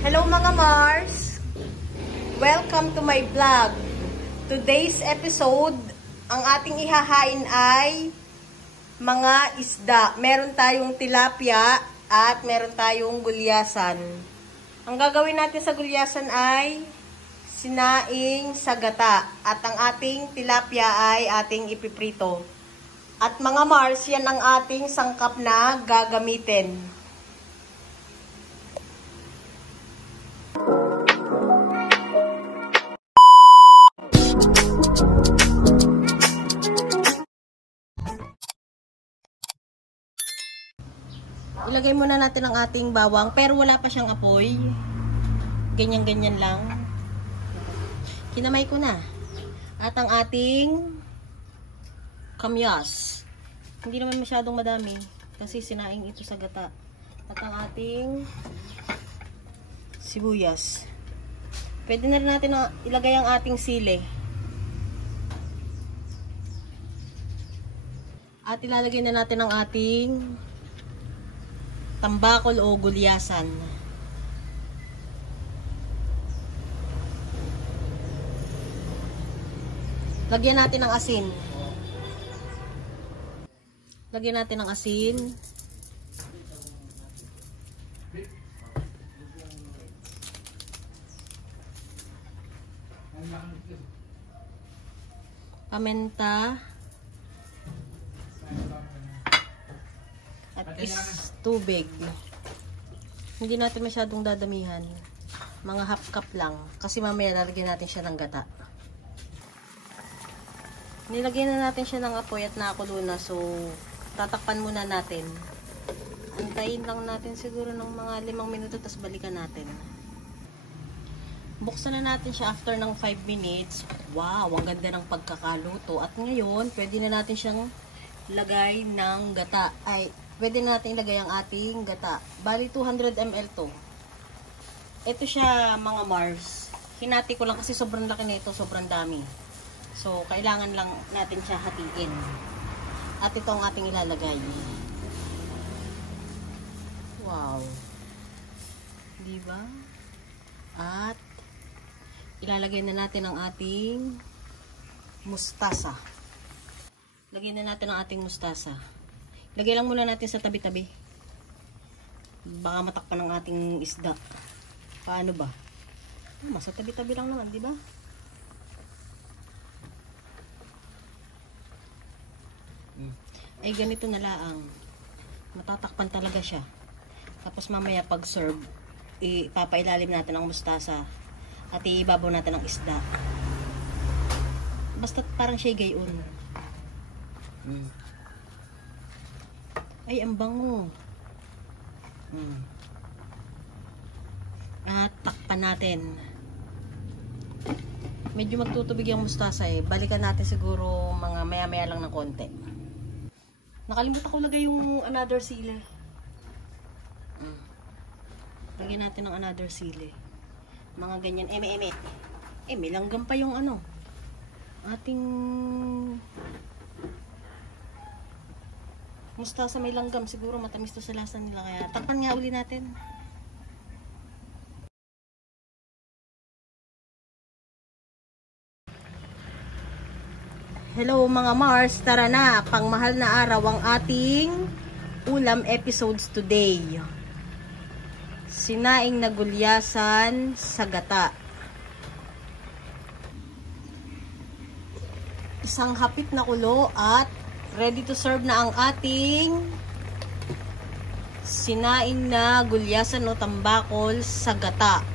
Hello mga Mars! Welcome to my vlog. Today's episode, ang ating ihahain ay mga isda. Meron tayong tilapia at meron tayong gulyasan. Ang gagawin natin sa gulyasan ay sinaing sa gata. At ang ating tilapia ay ating ipiprito. At mga Mars, yan ang ating sangkap na gagamitin. Ilagay muna natin ang ating bawang, pero wala pa siyang apoy. Ganyan-ganyan lang. Kinamay ko na. At ang ating kamyas. Hindi naman masyadong madami kasi sinaing ito sa gata. At ang ating sibuyas. Pwede na rin natin ilagay ang ating sili. At ilalagay na natin ang ating tambakol o gulyasan. Lagyan natin ng asin. Lagyan natin ng asin. Paminta. At tubig. Hindi natin masyadong dadamihan. Mga half cup lang. Kasi mamaya lalagyan natin siya ng gata. Nilagyan na natin siya ng apoy at nakulo na. So, tatakpan muna natin. Antayin lang natin siguro ng mga 5 minuto tapos balikan natin. Buksan na natin siya after ng 5 minutes. Wow, ang ganda ng pagkakaluto. At ngayon, pwede na natin siyang lagay ng gata. Pwede natin ilagay ang ating gata. Bali 200 ml to. Ito siya mga Mars. Hinati ko lang kasi sobrang laki nito, sobrang dami. So, kailangan lang natin siya hatiin. At ito ang ating ilalagay. Wow. Diba? At ilalagay na natin ang ating mustasa. Lagyan na natin ang ating mustasa. Lagay lang muna natin sa tabi-tabi. Baka matakpan ng ating isda. Paano ba? Sa tabi-tabi lang naman, di ba? Ay, ganito na laang. Matatakpan talaga siya. Tapos mamaya pag-serve, ipapailalim natin ang mustasa at ibabaw natin ang isda. Basta parang siya gayon. Ay, ang bango. At takpan natin. Medyo magtutubig yung mustasa eh. Balikan natin siguro mga maya-maya lang ng konti. Nakalimutan ko lagay yung another sili. Lagyan natin ng another sili. Mga ganyan. Eme-eme. May langgam pa yung ating mustasa, may langgam. Siguro matamis to sa lasa nila. Kaya takpan nga uli natin. Hello mga Mars. Tara na. Pangmahal na araw ang ating ulam episodes today. Sinaing na gulyasan sa gata. Isang hapit na kulo at ready to serve na ang ating sinaing na gulyasan o tambakol sa gata.